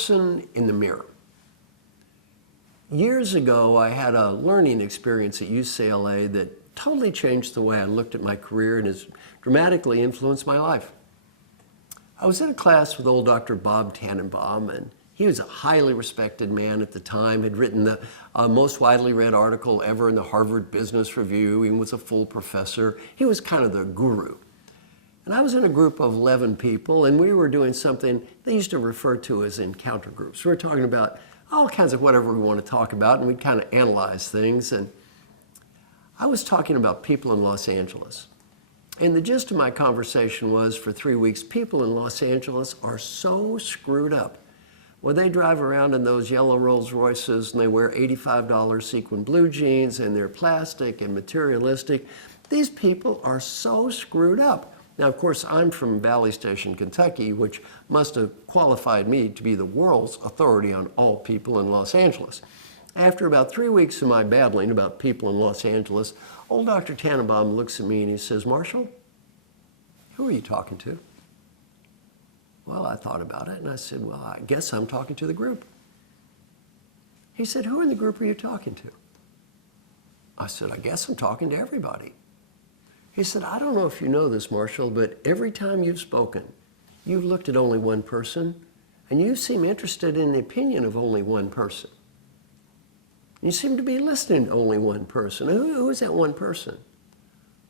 person in the mirror. Years ago, I had a learning experience at UCLA that totally changed the way I looked at my career and has dramatically influenced my life. I was in a class with old Dr. Bob Tannenbaum, and he was a highly respected man at the time, had written the most widely read article ever in the Harvard Business Review. He was a full professor. He was kind of the guru. And I was in a group of 11 people, and we were doing something they used to refer to as encounter groups. We were talking about all kinds of whatever we want to talk about, and we'd kind of analyze things. And I was talking about people in Los Angeles. And the gist of my conversation was, for 3 weeks, people in Los Angeles are so screwed up. Well, they drive around in those yellow Rolls Royces, and they wear $85 sequin blue jeans, and they're plastic and materialistic. These people are so screwed up. Now, of course, I'm from Valley Station, Kentucky, which must have qualified me to be the world's authority on all people in Los Angeles. After about 3 weeks of my babbling about people in Los Angeles, old Dr. Tannenbaum looks at me and he says, "Marshall, who are you talking to?" Well, I thought about it and I said, "Well, I guess I'm talking to the group." He said, "Who in the group are you talking to?" I said, "I guess I'm talking to everybody." He said, "I don't know if you know this, Marshall, but every time you've spoken, you've looked at only one person, and you seem interested in the opinion of only one person. You seem to be listening to only one person. Who is that one person?"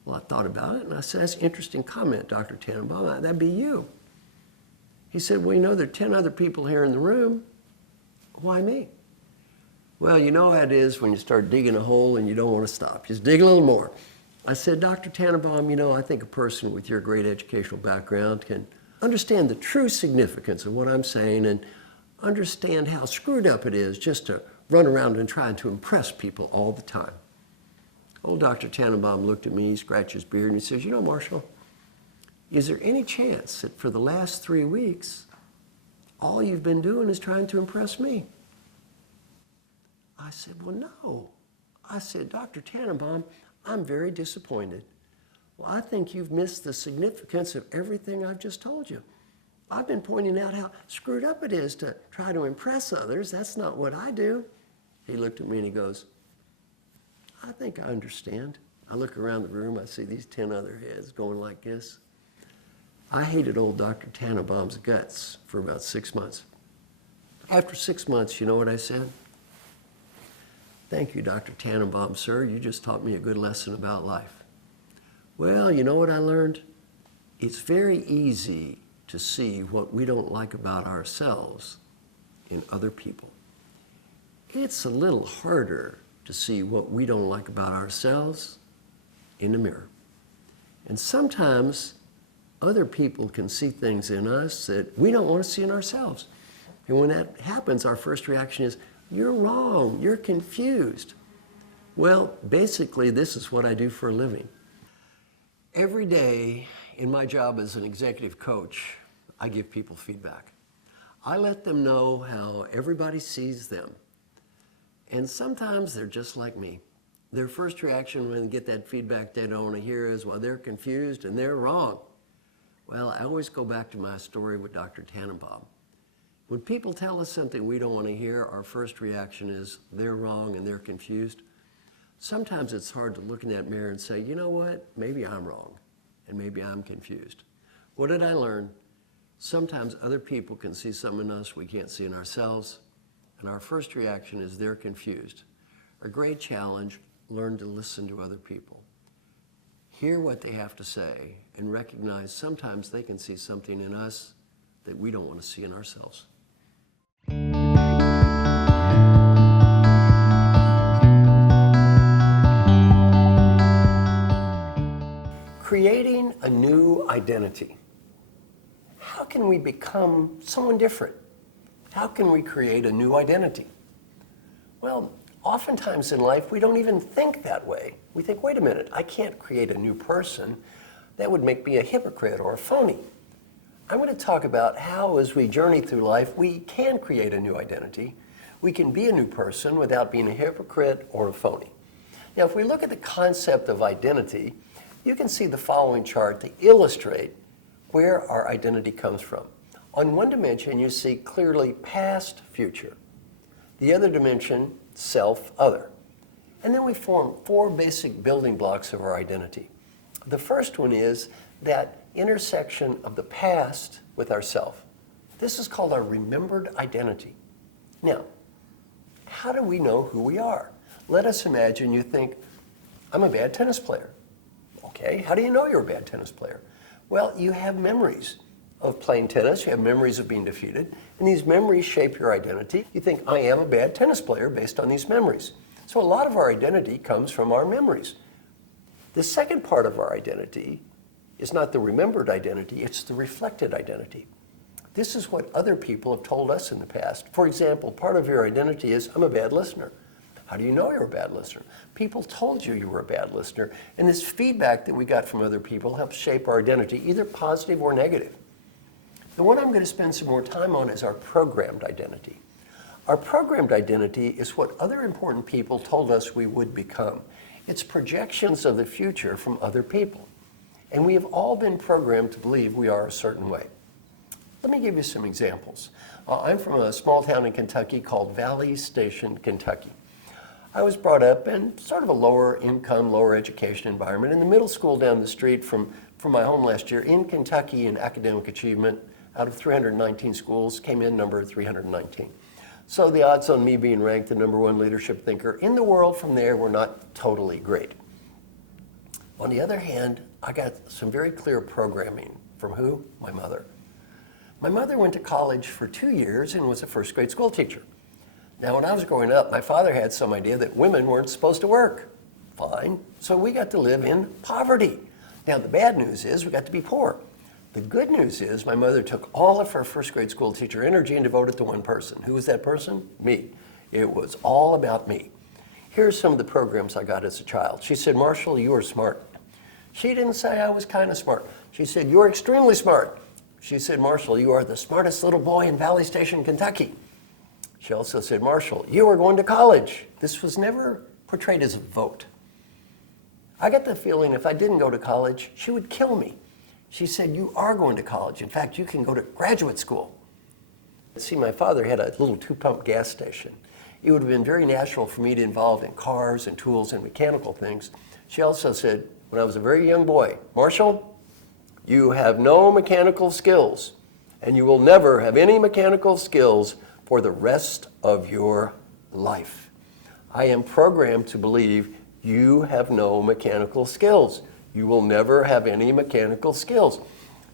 Well, I thought about it, and I said, "That's an interesting comment, Dr. Tannenbaum. That'd be you." He said, "Well, you know, there are 10 other people here in the room. Why me?" Well, you know how it is when you start digging a hole and you don't want to stop. Just dig a little more. I said, "Dr. Tannenbaum, you know, I think a person with your great educational background can understand the true significance of what I'm saying and understand how screwed up it is just to run around and try to impress people all the time." Old Dr. Tannenbaum looked at me, he scratched his beard, and he says, "You know, Marshall, is there any chance that for the last 3 weeks, all you've been doing is trying to impress me?" I said, "Well, no." I said, "Dr. Tannenbaum, I'm very disappointed. Well, I think you've missed the significance of everything I've just told you. I've been pointing out how screwed up it is to try to impress others. That's not what I do." He looked at me and he goes, "I think I understand." I look around the room, I see these 10 other heads going like this. I hated old Dr. Tannenbaum's guts for about 6 months. After 6 months, you know what I said? "Thank you, Dr. Tannenbaum, sir. You just taught me a good lesson about life." Well, you know what I learned? It's very easy to see what we don't like about ourselves in other people. It's a little harder to see what we don't like about ourselves in the mirror. And sometimes other people can see things in us that we don't want to see in ourselves. And when that happens, our first reaction is, "You're wrong, you're confused." Well, basically, this is what I do for a living. Every day in my job as an executive coach, I give people feedback. I let them know how everybody sees them. And sometimes they're just like me. Their first reaction when they get that feedback they don't want to hear is, "Well, they're confused and they're wrong." Well, I always go back to my story with Dr. Tannenbaum. When people tell us something we don't want to hear, our first reaction is they're wrong and they're confused. Sometimes it's hard to look in that mirror and say, "You know what? Maybe I'm wrong and maybe I'm confused." What did I learn? Sometimes other people can see something in us we can't see in ourselves, and our first reaction is they're confused. A great challenge, learn to listen to other people. Hear what they have to say and recognize sometimes they can see something in us that we don't want to see in ourselves. Creating a new identity. How can we become someone different? How can we create a new identity? Well, oftentimes in life, we don't even think that way. We think, wait a minute, I can't create a new person. That would make me a hypocrite or a phony. I'm going to talk about how, as we journey through life, we can create a new identity. We can be a new person without being a hypocrite or a phony. Now, if we look at the concept of identity, you can see the following chart to illustrate where our identity comes from. On one dimension, you see clearly past, future. The other dimension, self, other. And then we form four basic building blocks of our identity. The first one is that intersection of the past with ourself. This is called our remembered identity. Now, how do we know who we are? Let us imagine you think, I'm a bad tennis player. Okay, how do you know you're a bad tennis player? Well, you have memories of playing tennis, you have memories of being defeated, and these memories shape your identity. You think, I am a bad tennis player based on these memories. So a lot of our identity comes from our memories. The second part of our identity is not the remembered identity, it's the reflected identity. This is what other people have told us in the past. For example, part of your identity is, I'm a bad listener. How do you know you're a bad listener? People told you were a bad listener, and this feedback that we got from other people helps shape our identity, either positive or negative. The one I'm going to spend some more time on is our programmed identity. Our programmed identity is what other important people told us we would become. It's projections of the future from other people. And we have all been programmed to believe we are a certain way. Let me give you some examples. I'm from a small town in Kentucky called Valley Station, Kentucky. I was brought up in sort of a lower income, lower education environment. In the middle school down the street from my home last year in Kentucky in academic achievement, out of 319 schools, came in number 319. So the odds on me being ranked the #1 leadership thinker in the world from there were not totally great. On the other hand, I got some very clear programming from who? My mother. My mother went to college for 2 years and was a first grade school teacher. Now, when I was growing up, my father had some idea that women weren't supposed to work. Fine. So we got to live in poverty. Now, the bad news is we got to be poor. The good news is my mother took all of her first grade school teacher energy and devoted it to one person. Who was that person? Me. It was all about me. Here's some of the programs I got as a child. She said, Marshall, you are smart. She didn't say I was kind of smart. She said, you're extremely smart. She said, Marshall, you are the smartest little boy in Valley Station, Kentucky. She also said, Marshall, you are going to college. This was never portrayed as a vote. I got the feeling if I didn't go to college, she would kill me. She said, you are going to college. In fact, you can go to graduate school. See, my father had a little 2-pump gas station. It would have been very natural for me to involve in cars and tools and mechanical things. She also said, when I was a very young boy, Marshall, you have no mechanical skills, and you will never have any mechanical skills for the rest of your life. I am programmed to believe you have no mechanical skills. You will never have any mechanical skills.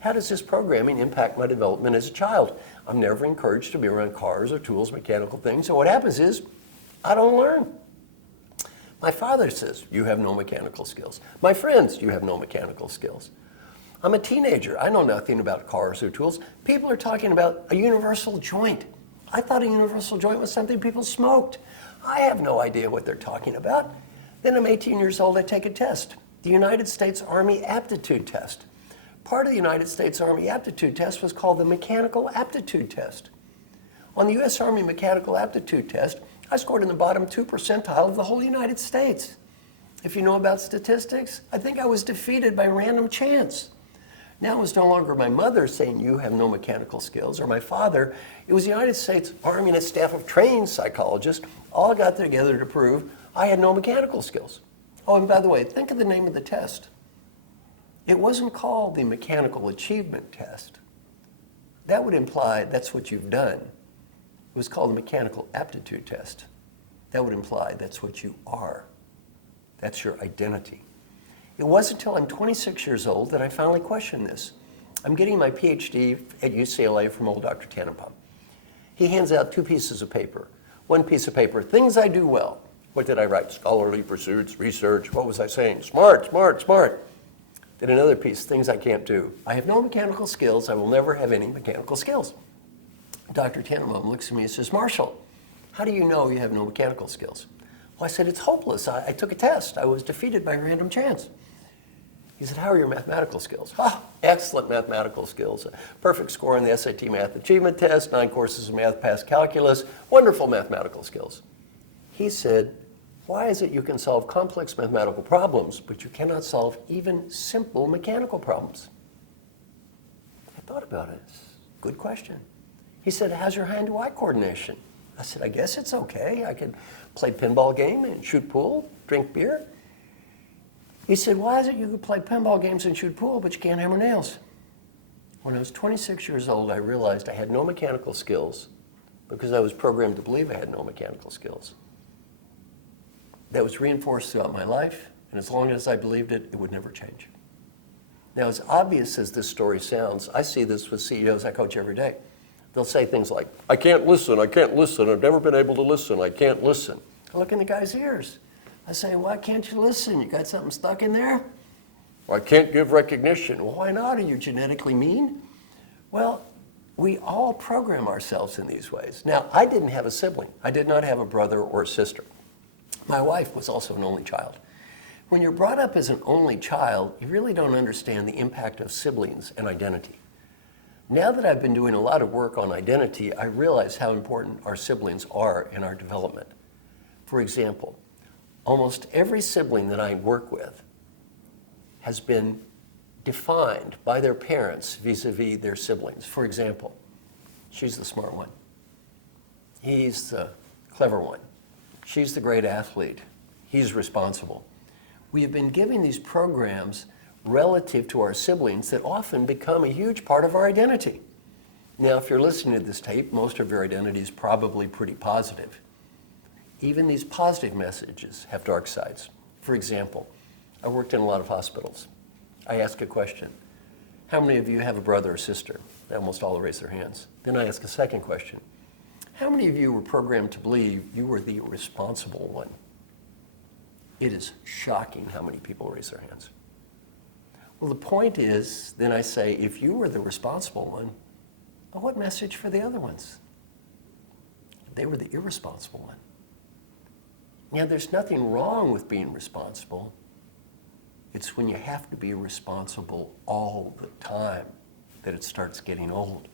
How does this programming impact my development as a child? I'm never encouraged to be around cars or tools, mechanical things. So what happens is, I don't learn. My father says, you have no mechanical skills. My friends, you have no mechanical skills. I'm a teenager. I know nothing about cars or tools. People are talking about a universal joint. I thought a universal joint was something people smoked. I have no idea what they're talking about. Then I'm 18 years old, I take a test. The United States Army Aptitude Test. Part of the United States Army Aptitude Test was called the Mechanical Aptitude Test. On the U.S. Army Mechanical Aptitude Test, I scored in the bottom 2 percentile of the whole United States. If you know about statistics, I think I was defeated by random chance. Now it was no longer my mother saying you have no mechanical skills, or my father. It was the United States Army and its staff of trained psychologists all got together to prove I had no mechanical skills. Oh, and by the way, think of the name of the test. It wasn't called the Mechanical Achievement Test. That would imply that's what you've done. It was called the Mechanical Aptitude Test. That would imply that's what you are. That's your identity. It wasn't until I'm 26 years old that I finally questioned this. I'm getting my PhD at UCLA from old Dr. Tannenbaum. He hands out 2 pieces of paper. One piece of paper, things I do well. What did I write? Scholarly pursuits, research. What was I saying? Smart, smart, smart. Then another piece, things I can't do. I have no mechanical skills. I will never have any mechanical skills. Dr. Tannenbaum looks at me and says, Marshall, how do you know you have no mechanical skills? Well, I said, it's hopeless. I took a test. I was defeated by random chance. He said, how are your mathematical skills? Ah, excellent mathematical skills. A perfect score on the SAT Math Achievement Test, 9 courses of math past calculus, wonderful mathematical skills. He said, why is it you can solve complex mathematical problems, but you cannot solve even simple mechanical problems? I thought about it. Good question. He said, how's your hand-to-eye coordination? I said, I guess it's okay. I could play pinball game and shoot pool, drink beer. He said, why is it you could play pinball games and shoot pool, but you can't hammer nails? When I was 26 years old, I realized I had no mechanical skills because I was programmed to believe I had no mechanical skills. That was reinforced throughout my life, and as long as I believed it, it would never change. Now, as obvious as this story sounds, I see this with CEOs I coach every day. They'll say things like, I can't listen, I've never been able to listen, I can't listen. I look in the guy's ears. I say, why can't you listen? You got something stuck in there? Or I can't give recognition. Well, why not? Are you genetically mean? Well, we all program ourselves in these ways. Now, I didn't have a sibling. I did not have a brother or a sister. My wife was also an only child. When you're brought up as an only child, you really don't understand the impact of siblings and identity. Now that I've been doing a lot of work on identity, I realize how important our siblings are in our development. For example, almost every sibling that I work with has been defined by their parents vis-a-vis their siblings. For example, she's the smart one. He's the clever one. She's the great athlete. He's responsible. We have been giving these programs relative to our siblings that often become a huge part of our identity. Now, if you're listening to this tape, most of your identity is probably pretty positive. Even these positive messages have dark sides. For example, I worked in a lot of hospitals. I ask a question. How many of you have a brother or sister? They almost all raise their hands. Then I ask a second question. How many of you were programmed to believe you were the responsible one? It is shocking how many people raise their hands. Well, the point is, then I say, if you were the responsible one, well, what message for the other ones? They were the irresponsible one. Now, there's nothing wrong with being responsible. It's when you have to be responsible all the time that it starts getting old.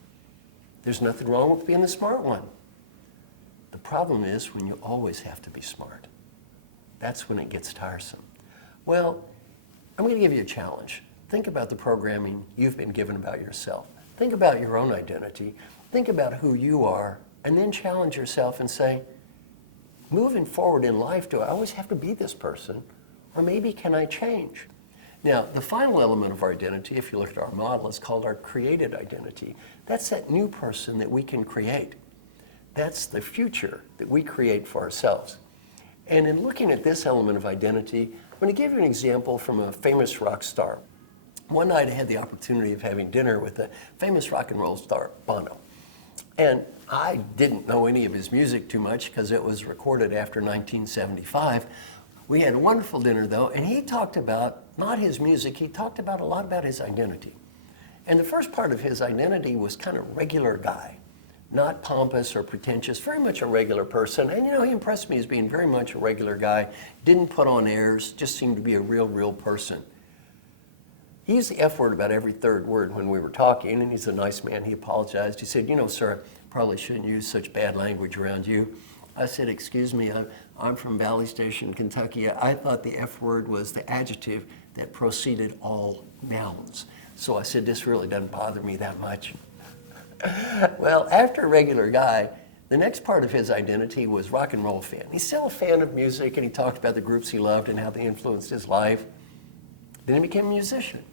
There's nothing wrong with being the smart one. The problem is when you always have to be smart. That's when it gets tiresome. Well, I'm going to give you a challenge. Think about the programming you've been given about yourself. Think about your own identity. Think about who you are, and then challenge yourself and say, moving forward in life, do I always have to be this person? Or maybe can I change? Now, the final element of our identity, if you look at our model, is called our created identity. That's that new person that we can create. That's the future that we create for ourselves. And in looking at this element of identity, I'm going to give you an example from a famous rock star. One night I had the opportunity of having dinner with a famous rock and roll star, Bono. And I didn't know any of his music too much because it was recorded after 1975. We had a wonderful dinner though, and he talked about, not his music, he talked about a lot about his identity. And the first part of his identity was kind of regular guy, not pompous or pretentious, very much a regular person. And you know, he impressed me as being very much a regular guy, didn't put on airs, just seemed to be a real person. He used the F word about every third word when we were talking, and he's a nice man. He apologized. He said, you know, sir, I probably shouldn't use such bad language around you. I said, excuse me, I'm from Valley Station, Kentucky. I thought the F word was the adjective that preceded all nouns. So I said, this really doesn't bother me that much. Well, after a regular guy, the next part of his identity was rock and roll fan. He's still a fan of music, and he talked about the groups he loved and how they influenced his life. Then he became a musician.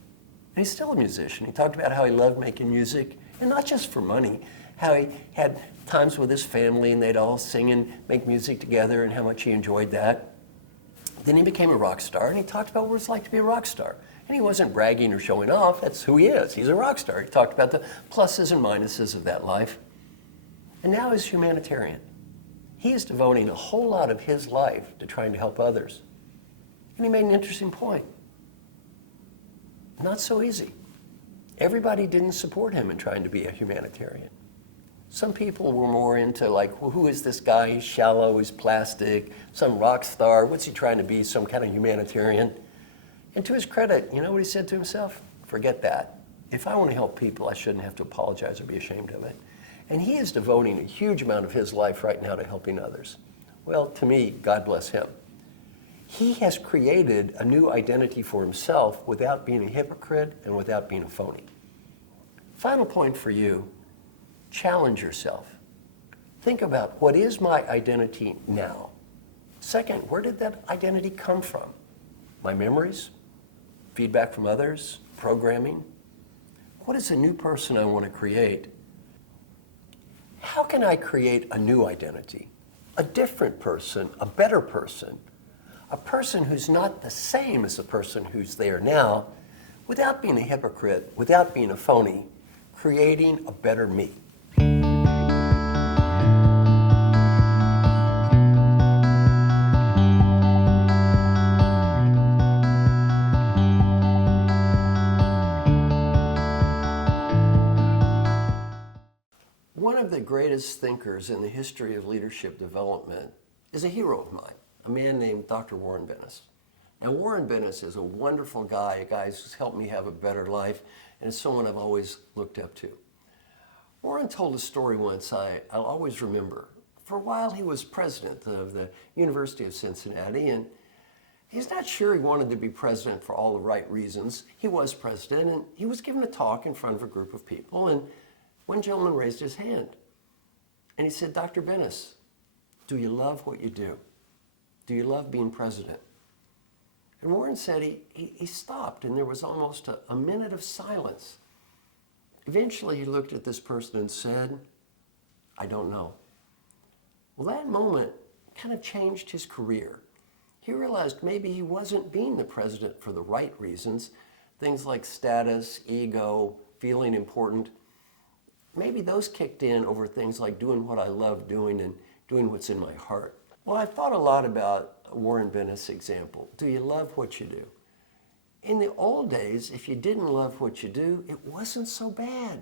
And he's still a musician. He talked about how he loved making music, and not just for money, how he had times with his family and they'd all sing and make music together and how much he enjoyed that. Then he became a rock star, and he talked about what it's like to be a rock star. And he wasn't bragging or showing off. That's who he is. He's a rock star. He talked about the pluses and minuses of that life. And now he's humanitarian. He is devoting a whole lot of his life to trying to help others. And he made an interesting point. Not so easy. Everybody didn't support him in trying to be a humanitarian. Some people were more into like, well, who is this guy? He's shallow, he's plastic, some rock star. What's he trying to be, some kind of humanitarian? And to his credit, you know what he said to himself? Forget that. If I want to help people, I shouldn't have to apologize or be ashamed of it. And he is devoting a huge amount of his life right now to helping others. Well, to me, God bless him. He has created a new identity for himself without being a hypocrite and without being a phony. Final point for you, Challenge yourself. Think about, what is my identity now? Second, where did that identity come from? My memories? Feedback from others? Programming? What is a new person I want to create? How can I create a new identity? A different person, a better person, a person who's not the same as the person who's there now, without being a hypocrite, without being a phony, creating a better me. One of the greatest thinkers in the history of leadership development is a hero of mine, a man named Dr. Warren Bennis. Now, Warren Bennis is a wonderful guy, a guy who's helped me have a better life, and is someone I've always looked up to. Warren told a story once I'll always remember. For a while, he was president of the University of Cincinnati, and he's not sure he wanted to be president for all the right reasons. He was president, and he was giving a talk in front of a group of people, and one gentleman raised his hand, and he said, "Dr. Bennis, do you love what you do? Do you love being president?" And Warren said he stopped, and there was almost a minute of silence. Eventually, he looked at this person and said, "I don't know." Well, that moment kind of changed his career. He realized maybe he wasn't being the president for the right reasons, things like status, ego, feeling important. Maybe those kicked in over things like doing what I love doing and doing what's in my heart. Well, I thought a lot about Warren Bennis' example. Do you love what you do? In the old days, if you didn't love what you do, it wasn't so bad.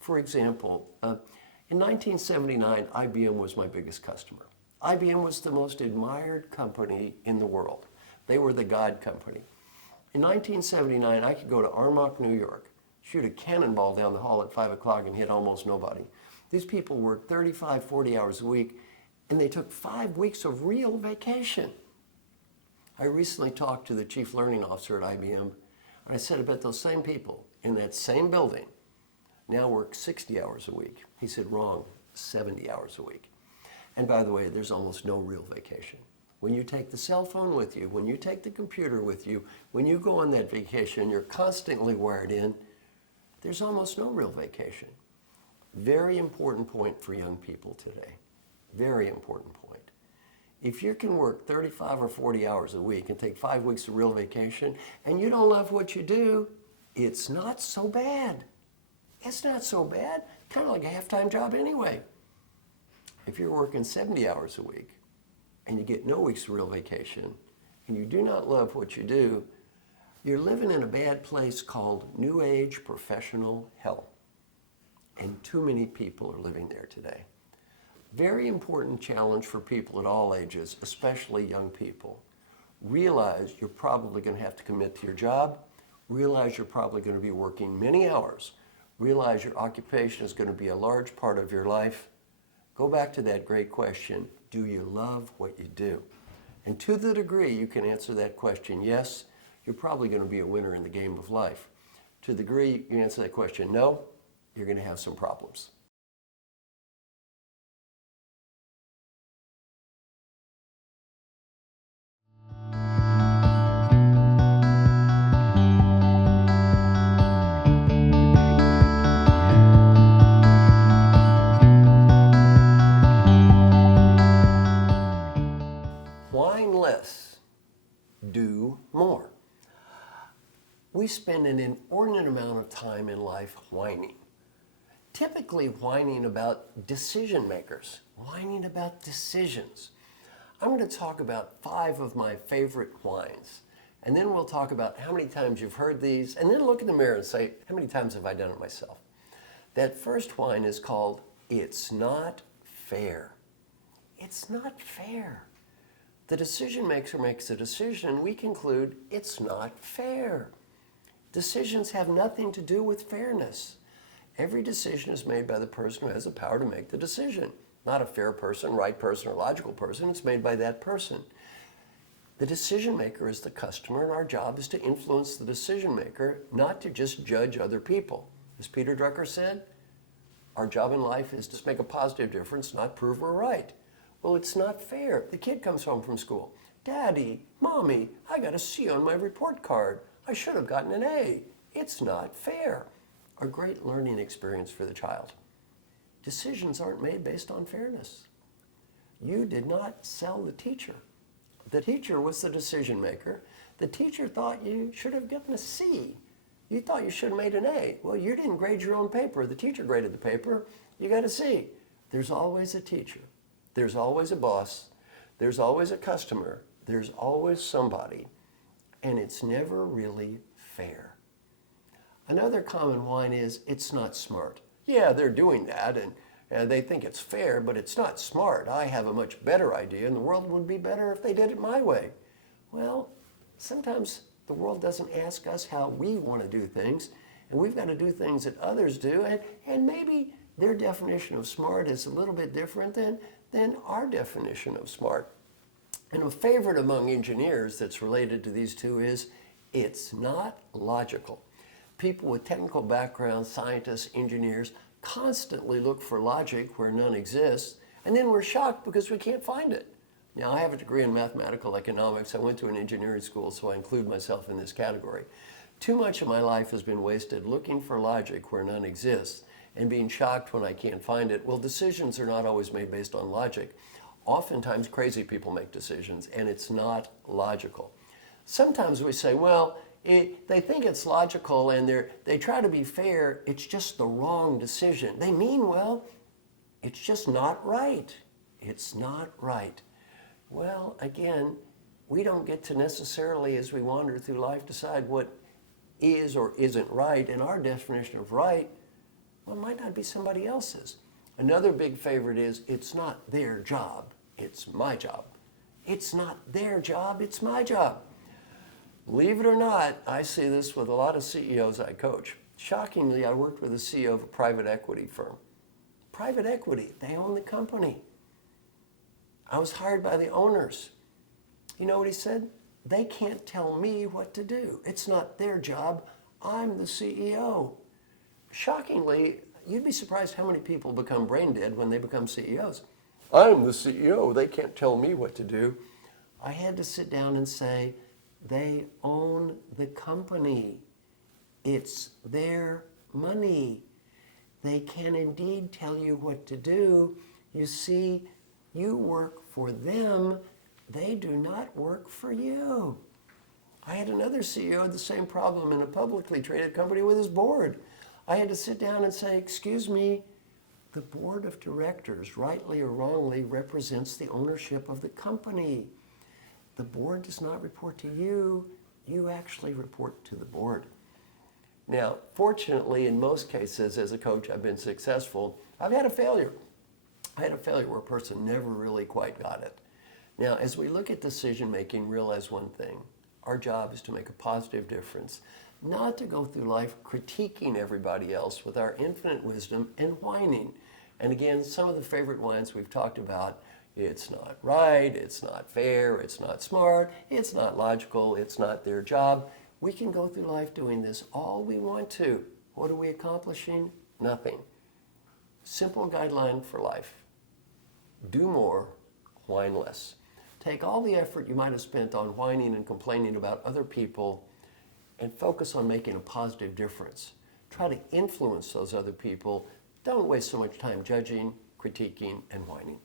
For example, in 1979, IBM was my biggest customer. IBM was the most admired company in the world. They were the God company. In 1979, I could go to Armonk, New York, shoot a cannonball down the hall at 5 o'clock and hit almost nobody. These people worked 35, 40 hours a week, and they took 5 weeks of real vacation. I recently talked to the chief learning officer at IBM, and I said, I bet those same people in that same building now work 60 hours a week. He said, wrong, 70 hours a week. And by the way, there's almost no real vacation. When you take the cell phone with you, when you take the computer with you, when you go on that vacation, you're constantly wired in, there's almost no real vacation. Very important point for young people today. Very important point. If you can work 35 or 40 hours a week and take 5 weeks of real vacation and you don't love what you do, it's not so bad. It's not so bad. Kind of like a half-time job anyway. If you're working 70 hours a week and you get no weeks of real vacation and you do not love what you do, you're living in a bad place called New Age professional hell. And too many people are living there today. Very important challenge for people at all ages, especially young people. Realize you're probably going to have to commit to your job. Realize you're probably going to be working many hours. Realize your occupation is going to be a large part of your life. Go back to that great question, do you love what you do? And to the degree you can answer that question, yes, you're probably going to be a winner in the game of life. To the degree you answer that question, no, you're going to have some problems. Whine less, do more. We spend an inordinate amount of time in life whining. Typically whining about decision makers, whining about decisions. I'm going to talk about 5 of my favorite whines, and then we'll talk about how many times you've heard these, and then look in the mirror and say, how many times have I done it myself? That first whine is called, it's not fair. It's not fair. The decision maker makes a decision, and we conclude it's not fair. Decisions have nothing to do with fairness. Every decision is made by the person who has the power to make the decision. Not a fair person, right person, or logical person. It's made by that person. The decision maker is the customer, and our job is to influence the decision maker, not to just judge other people. As Peter Drucker said, Our job in life is to make a positive difference, not prove we're right. Well, it's not fair. The kid comes home from school. Daddy, Mommy, I got a C on my report card. I should have gotten an A. It's not fair. A great learning experience for the child. Decisions aren't made based on fairness. You did not sell the teacher. The teacher was the decision maker. The teacher thought you should have gotten a C. You thought you should have made an A. Well, you didn't grade your own paper. The teacher graded the paper. You got a C. There's always a teacher. There's always a boss. There's always a customer. There's always somebody. And it's never really fair. Another common whine is, it's not smart. Yeah, they're doing that, and they think it's fair, but it's not smart. I have a much better idea, and the world would be better if they did it my way. Well, sometimes the world doesn't ask us how we want to do things, and we've got to do things that others do, and maybe their definition of smart is a little bit different than our definition of smart. And a favorite among engineers that's related to these two is, it's not logical. People with technical backgrounds, scientists, engineers, constantly look for logic where none exists, and then we're shocked because we can't find it. Now, I have a degree in mathematical economics. I went to an engineering school, so I include myself in this category. Too much of my life has been wasted looking for logic where none exists and being shocked when I can't find it. Well, decisions are not always made based on logic. Oftentimes, crazy people make decisions, and it's not logical. Sometimes we say, well, they think it's logical and they try to be fair. It's just the wrong decision. They mean well. It's just not right. It's not right. Well, again, we don't get to necessarily, as we wander through life, decide what is or isn't right. And our definition of right, well, might not be somebody else's. Another big favorite is, it's not their job. It's my job. It's not their job. It's my job. Believe it or not, I see this with a lot of CEOs I coach. Shockingly, I worked with a CEO of a private equity firm. Private equity, they own the company. I was hired by the owners. You know what he said? They can't tell me what to do. It's not their job. I'm the CEO. Shockingly, you'd be surprised how many people become brain dead when they become CEOs. I'm the CEO. They can't tell me what to do. I had to sit down and say, they own the company. It's their money. They can indeed tell you what to do. You see, you work for them. They do not work for you. I had another CEO with the same problem in a publicly traded company with his board. I had to sit down and say, excuse me, the board of directors, rightly or wrongly, represents the ownership of the company. The board does not report to you. You actually report to the board. Now, fortunately, in most cases, as a coach, I've been successful. I've had a failure. I had a failure where a person never really quite got it. Now, as we look at decision making, realize one thing. Our job is to make a positive difference, not to go through life critiquing everybody else with our infinite wisdom and whining. And again, some of the favorite whines we've talked about, it's not right, it's not fair, it's not smart, it's not logical, it's not their job. We can go through life doing this all we want to. What are we accomplishing? Nothing. Simple guideline for life. Do more, whine less. Take all the effort you might have spent on whining and complaining about other people and focus on making a positive difference. Try to influence those other people. Don't waste so much time judging, critiquing, and whining.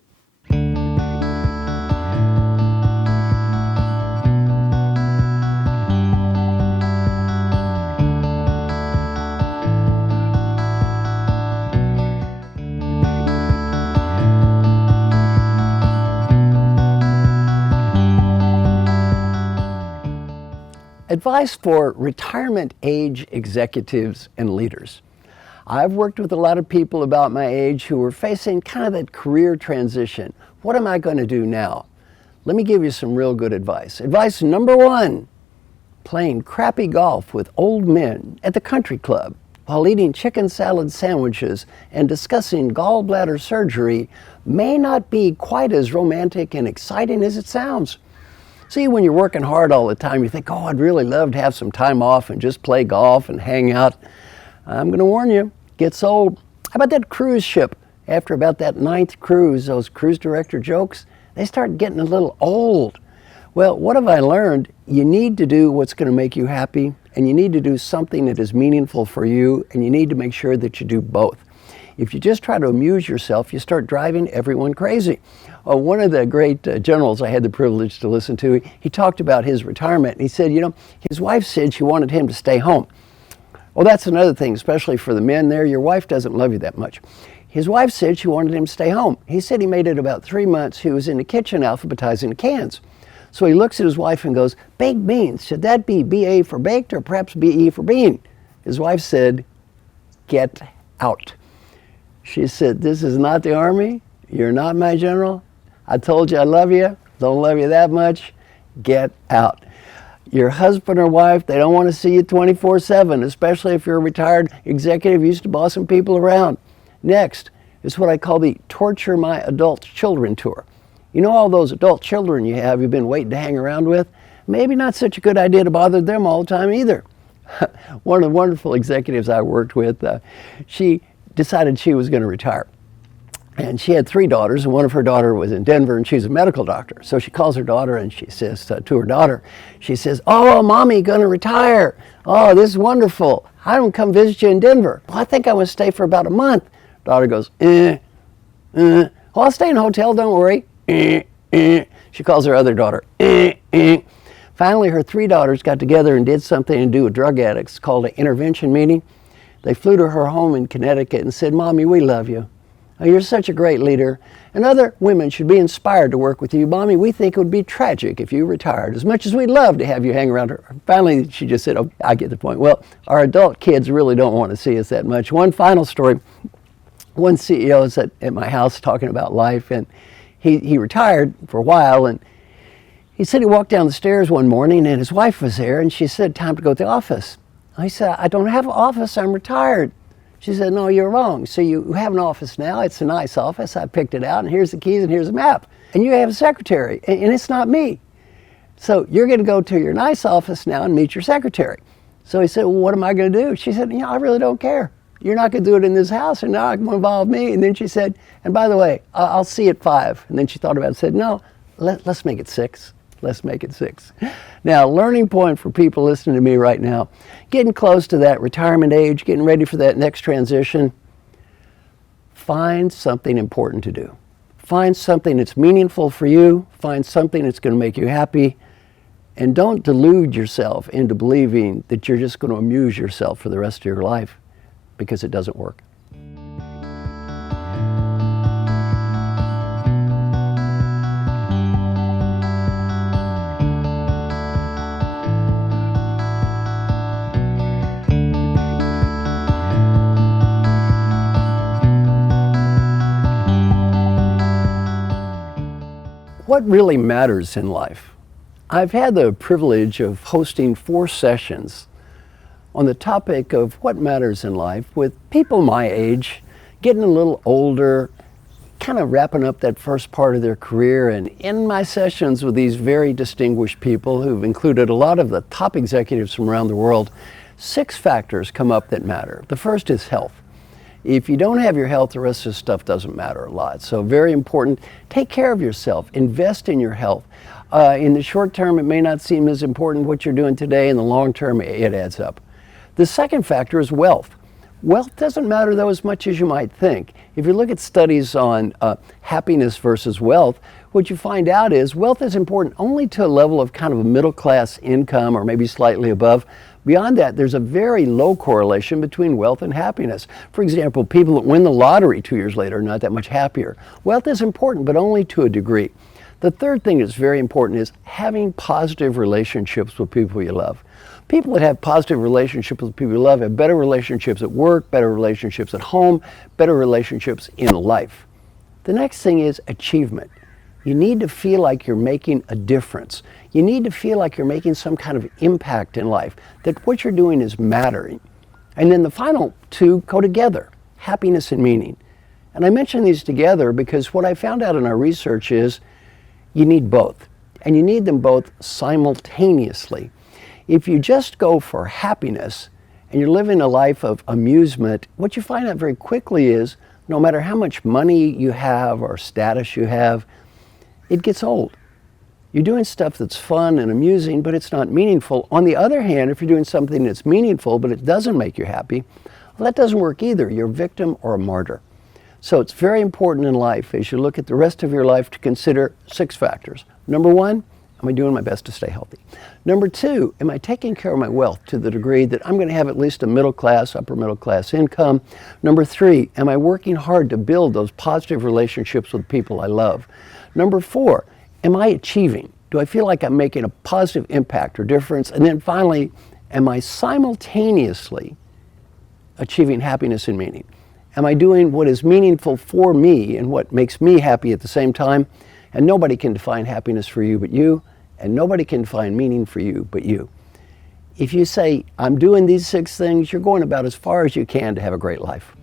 Advice for retirement age executives and leaders. I've worked with a lot of people about my age who are facing kind of that career transition. What am I going to do now? Let me give you some real good advice. Advice number one, playing crappy golf with old men at the country club while eating chicken salad sandwiches and discussing gallbladder surgery may not be quite as romantic and exciting as it sounds. See, when you're working hard all the time, you think, oh, I'd really love to have some time off and just play golf and hang out. I'm going to warn you, it gets old. How about that cruise ship? After about that 9th cruise, those cruise director jokes, they start getting a little old. Well, what have I learned? You need to do what's going to make you happy, and you need to do something that is meaningful for you, and you need to make sure that you do both. If you just try to amuse yourself, you start driving everyone crazy. One of the great generals I had the privilege to listen to, he talked about his retirement, and he said, his wife said she wanted him to stay home. Well, that's another thing, especially for the men there. Your wife doesn't love you that much. His wife said she wanted him to stay home. He said he made it about 3 months. He was in the kitchen alphabetizing the cans. So he looks at his wife and goes, baked beans, should that be B-A for baked or perhaps B-E for bean? His wife said, get out. She said, this is not the Army. You're not my general. I told you I love you. Don't love you that much. Get out. Your husband or wife, they don't want to see you 24/7, especially if you're a retired executive used to bossing people around. Next is what I call the Torture My Adult Children Tour. You know all those adult children you've been waiting to hang around with? Maybe not such a good idea to bother them all the time either. One of the wonderful executives I worked with, she decided she was going to retire. And she had 3 daughters, and one of her daughters was in Denver, and she's a medical doctor. So she calls her daughter, and she says to her daughter, she says, oh, Mommy, going to retire. Oh, this is wonderful. I don't come visit you in Denver. Well, I think I want to stay for about a month. Daughter goes, Well, I'll stay in a hotel, don't worry. She calls her other daughter, Finally, her 3 daughters got together and did something to do with drug addicts called an intervention meeting. They flew to her home in Connecticut and said, Mommy, we love you. Oh, you're such a great leader. And other women should be inspired to work with you. Mommy, we think it would be tragic if you retired, as much as we'd love to have you hang around her. Finally, she just said, oh, I get the point. Well, our adult kids really don't want to see us that much. One final story. One CEO was at my house talking about life, and he retired for a while, and he said he walked down the stairs one morning, and his wife was there, and she said, time to go to the office. He said, I don't have an office, I'm retired. She said, no, you're wrong. So you have an office now. It's a nice office. I picked it out, and here's the keys, and here's a map. And you have a secretary, and it's not me. So you're going to go to your nice office now and meet your secretary. So he said, well, what am I going to do? She said, I really don't care. You're not going to do it in this house, and now it will involve me. And then she said, and by the way, I'll see you at 5. And then she thought about it and said, no, let's make it 6. Let's make it 6. Now, learning point for people listening to me right now, getting close to that retirement age, getting ready for that next transition, find something important to do. Find something that's meaningful for you. Find something that's going to make you happy. And don't delude yourself into believing that you're just going to amuse yourself for the rest of your life, because it doesn't work. What really matters in life? I've had the privilege of hosting 4 sessions on the topic of what matters in life with people my age, getting a little older, kind of wrapping up that first part of their career. And in my sessions with these very distinguished people who've included a lot of the top executives from around the world, 6 factors come up that matter. The first is health. If you don't have your health, the rest of the stuff doesn't matter a lot. So very important, take care of yourself, invest in your health. In the short term, it may not seem as important what you're doing today. In the long term, it adds up. The second factor is wealth. Wealth doesn't matter, though, as much as you might think. If you look at studies on happiness versus wealth, what you find out is wealth is important only to a level of kind of a middle-class income or maybe slightly above. Beyond that, there's a very low correlation between wealth and happiness. For example, people that win the lottery 2 years later are not that much happier. Wealth is important, but only to a degree. The third thing that's very important is having positive relationships with people you love. People that have positive relationships with people you love have better relationships at work, better relationships at home, better relationships in life. The next thing is achievement. You need to feel like you're making a difference. You need to feel like you're making some kind of impact in life, that what you're doing is mattering. And then the final 2 go together, happiness and meaning. And I mention these together because what I found out in our research is you need both, and you need them both simultaneously. If you just go for happiness and you're living a life of amusement, what you find out very quickly is no matter how much money you have or status you have, it gets old. You're doing stuff that's fun and amusing, but it's not meaningful. On the other hand, if you're doing something that's meaningful, but it doesn't make you happy, well, that doesn't work either. You're a victim or a martyr. So it's very important in life, as you look at the rest of your life, to consider 6 factors. Number 1, am I doing my best to stay healthy? Number 2, am I taking care of my wealth to the degree that I'm going to have at least a middle class, upper middle class income? Number 3, am I working hard to build those positive relationships with people I love? Number 4, am I achieving? Do I feel like I'm making a positive impact or difference? And then finally, am I simultaneously achieving happiness and meaning? Am I doing what is meaningful for me and what makes me happy at the same time? And nobody can define happiness for you but you, and nobody can define meaning for you but you. If you say, I'm doing these 6 things, you're going about as far as you can to have a great life.